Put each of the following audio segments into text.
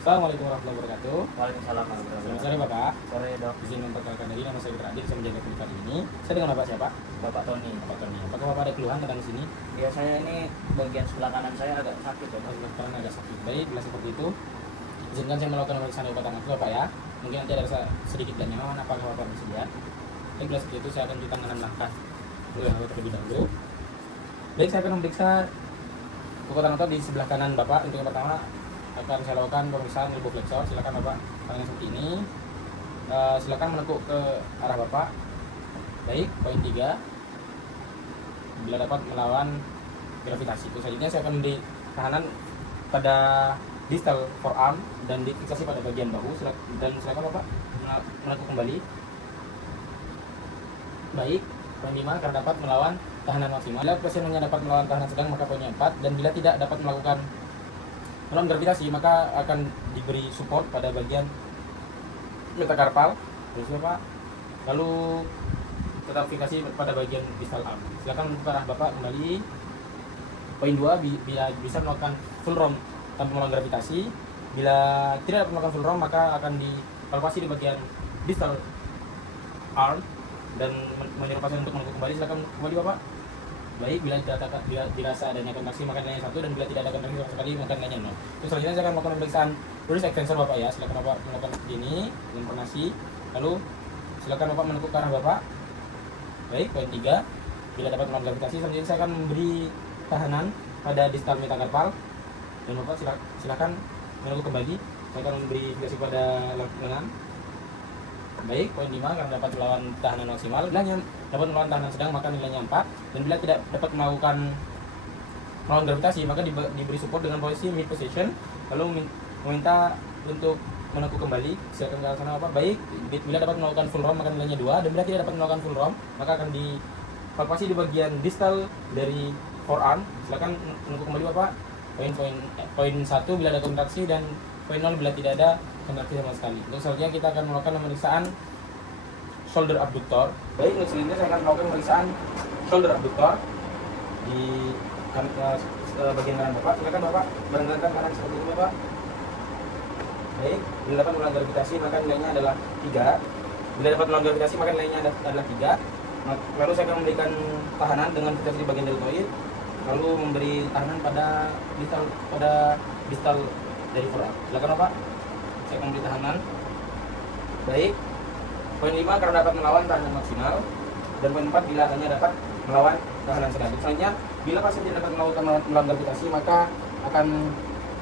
Assalamualaikum warahmatullahi wabarakatuh. Waalaikumsalam warahmatullahi Selamat wabarakatuh. sore Bapak. Sore dok, Izin memperkenalkan diri, nama saya Dr. Adit, saya menjaga klinik kali ini. Saya dengan Bapak siapa? Bapak Tony. Bapak Tony. Apakah Bapak ada keluhan tentang sini? Ya saya ini bagian sebelah kanan saya agak sakit ya dok. Karena agak sakit. Baik, bila seperti itu, izinkan saya melakukan pemeriksaan obatan itu Bapak ya. Mungkin nanti ada rasa sedikit dan nyaman, apakah Bapak bersedia? Baik, bila seperti itu saya akan cuci tangan langkah terlebih dahulu. Baik, saya akan memeriksa obatan otot di sebelah kanan Bapak. Untuk yang pertama akan saya lakukan pemeriksaan elbow flexor. Silakan Bapak, tangannya seperti ini. Silakan menekuk ke arah Bapak. Baik, poin 3. Bila dapat melawan gravitasi. Itu selanjutnya saya akan memberi tahanan pada distal forearm dan difiksasi pada bagian bahu. Dan silakan Bapak menekuk kembali. Baik, poin 5 karena dapat melawan tahanan maksimal. Bila pasien hanya dapat melawan tahanan sedang maka poinnya 4, dan bila tidak dapat melakukan melawan gravitasi maka akan diberi support pada bagian metakarpal. Terus Bapak, lalu tetap fikasi pada bagian distal arm. Silakan ke arah Bapak kembali. Poin 2, bila bisa melakukan full ROM tanpa melawan gravitasi. Bila tidak dapat melakukan full ROM maka akan dipalpasi di bagian distal arm dan menyuruh pasien untuk menekuk kembali. Silakan kembali Bapak. Baik, bila dirasa adanya kontraksi maka nilainya 1, dan bila tidak ada kontraksi sama sekali maka nilainya 0. Terus selanjutnya saya akan melakukan pemeriksaan pleuris extensor Bapak ya. Silakan Bapak melakukan seperti ini dengan informasi. Lalu silakan Bapak menekuk ke arah Bapak. Baik, poin 3. Bila dapat melawan gravitasi, selanjutnya saya akan memberi tahanan pada distal metakarpal. Dan Bapak silakan menekuk kembali. Saya akan memberi fikasi pada lengan. Baik, poin 5 karena dapat melawan tahanan maksimal. Bila dapat melawan tahanan sedang maka nilainya 4, dan bila tidak dapat melawan gravitasi maka diberi support dengan posisi mid position, lalu meminta untuk menekuk kembali. Silakan ke sana Bapak. Baik, bila dapat melakukan full ROM maka nilainya 2, dan bila tidak dapat melakukan full ROM maka akan dipalpasi di bagian distal dari forearm. Silakan menekuk kembali Bapak. Poin 1 bila ada kontraksi, dan poin 0 bila tidak ada kontraksi sama sekali. Untuk selanjutnya kita akan melakukan pemeriksaan shoulder abductor. Baik, untuk selanjutnya saya akan melakukan pemeriksaan shoulder abductor di bagian kanan Bapak. Silakan Bapak berangkatkan kanan seperti ini Bapak. Baik, bila dapat melawan gravitasi maka nilainya adalah 3. Bila dapat melawan gravitasi maka nilainya adalah 3. Lalu saya akan memberikan tahanan dengan fiksasi di bagian deltoid, lalu memberi tahanan pada distal dari forearm. Silakan Bapak. Saya akan memberi tahanan. Baik. Poin 5 karena dapat melawan tahanan maksimal, dan poin 4 bila hanya dapat melawan tahanan sedang. Selanjutnya, bila pasien tidak dapat melawan gravitasi maka akan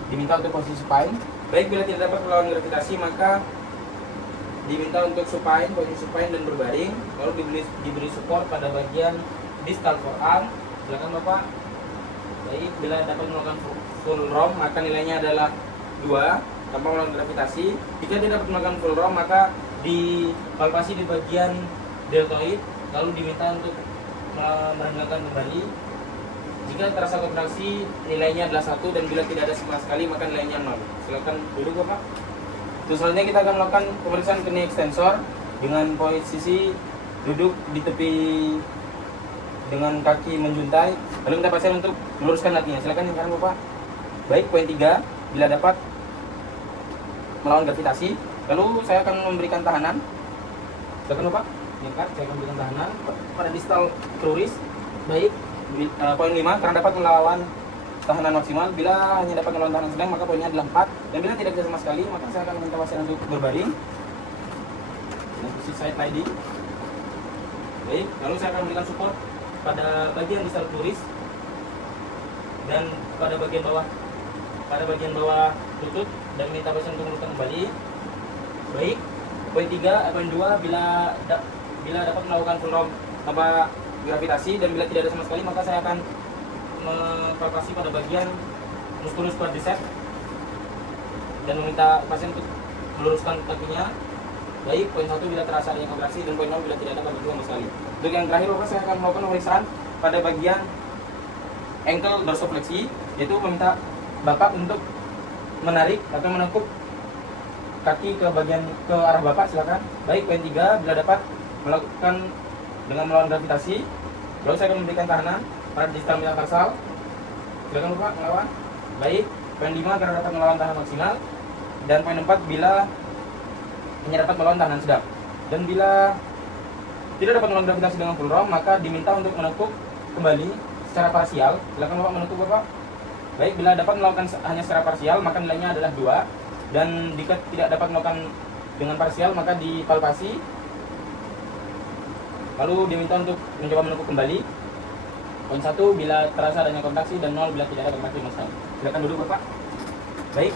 diminta untuk posisi supine. Baik, bila tidak dapat melawan gravitasi maka diminta untuk supine, posisi supine dan berbaring, lalu diberi support pada bagian distal forearm. Silakan Bapak. Baik, bila dapat melakukan full ROM maka nilainya adalah 2 tanpa melawan gravitasi. Jika tidak dapat melakukan full ROM maka dipalpasi di bagian deltoid, lalu diminta untuk merenggakan kembali. Jika terasa kontraksi nilainya adalah 1, dan bila tidak ada sama sekali maka nilainya 0. Silakan duduk Bapak. Terus selanjutnya kita akan melakukan pemeriksaan knie extensor dengan posisi duduk di tepi dengan kaki menjuntai, lalu minta pasien untuk meluruskan kakinya. Silakan yang kanan Bapak. Baik, poin 3 bila dapat melawan gravitasi, lalu saya akan memberikan tahanan. Silakan Bapak. Lingkar, saya akan memberikan tahanan pada distal pleuris. Baik, poin 5 karena dapat melawan tahanan maksimal. Bila hanya dapat melawan tahanan sedang maka poinnya adalah 4, dan bila tidak bisa sama sekali maka saya akan meminta pasien untuk berbaring dengan posisi side lying. Baik, lalu saya akan memberikan support pada bagian distal pleuris dan pada bagian bawah lutut, dan minta pasien untuk meluruskan kembali. Baik, poin 2 bila dapat melakukan full ROM tanpa gravitasi, dan bila tidak ada sama sekali maka saya akan mempalpasi pada bagian musculus quadriceps dan meminta pasien untuk meluruskan kakinya. Baik, poin 1 bila terasa adanya kontraksi, dan poin 0 bila tidak ada kontraksi sama sekali. Untuk yang terakhir Bapak, saya akan melakukan pemeriksaan pada bagian ankle dorsofleksi, yaitu meminta Bapak untuk menarik atau menekuk kaki ke arah Bapak. Silakan. Baik, poin 3 bila dapat melakukan dengan melawan gravitasi, lalu saya akan memberikan tahanan pada distal metatarsal. Silakan Bapak melawan. Baik, poin 5 karena dapat melawan tahanan maksimal. Dan poin 4, bila hanya dapat melawan tahanan sedap. Dan bila tidak dapat melawan gravitasi dengan full ROM, maka diminta untuk menekuk kembali secara parsial. Silakan Bapak menekuk Bapak. Baik, bila dapat melakukan hanya secara parsial, maka nilainya adalah 2. Dan jika tidak dapat melakukan dengan parsial, maka dipalpasi. Lalu diminta untuk mencoba menekuk kembali. Poin 1, bila terasa adanya kontraksi, dan 0 bila tidak ada kontraksi sama sekali. Silakan duduk Bapak. Baik,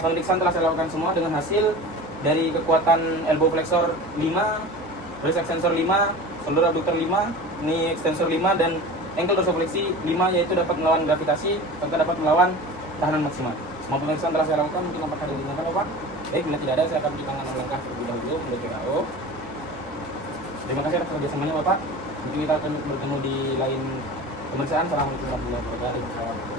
pemeriksaan telah saya lakukan semua dengan hasil dari kekuatan elbow flexor 5, wrist extensor 5, shoulder abductor 5, knee extensor 5, dan ankle dorsofleksi 5, yaitu dapat melawan gravitasi serta dapat melawan tahanan maksimal. Semua pemeriksaan telah saya lakukan, mungkin apakah ada yang ditanyakan Bapak? Baik, bila tidak ada, saya akan berikan langkah terlebih dahulu menuju KO. Terima kasih atas kerjasamanya Bapak. Mungkin kita akan bertemu di lain pemeriksaan. Assalamualaikum warahmatullahi wabarakatuh.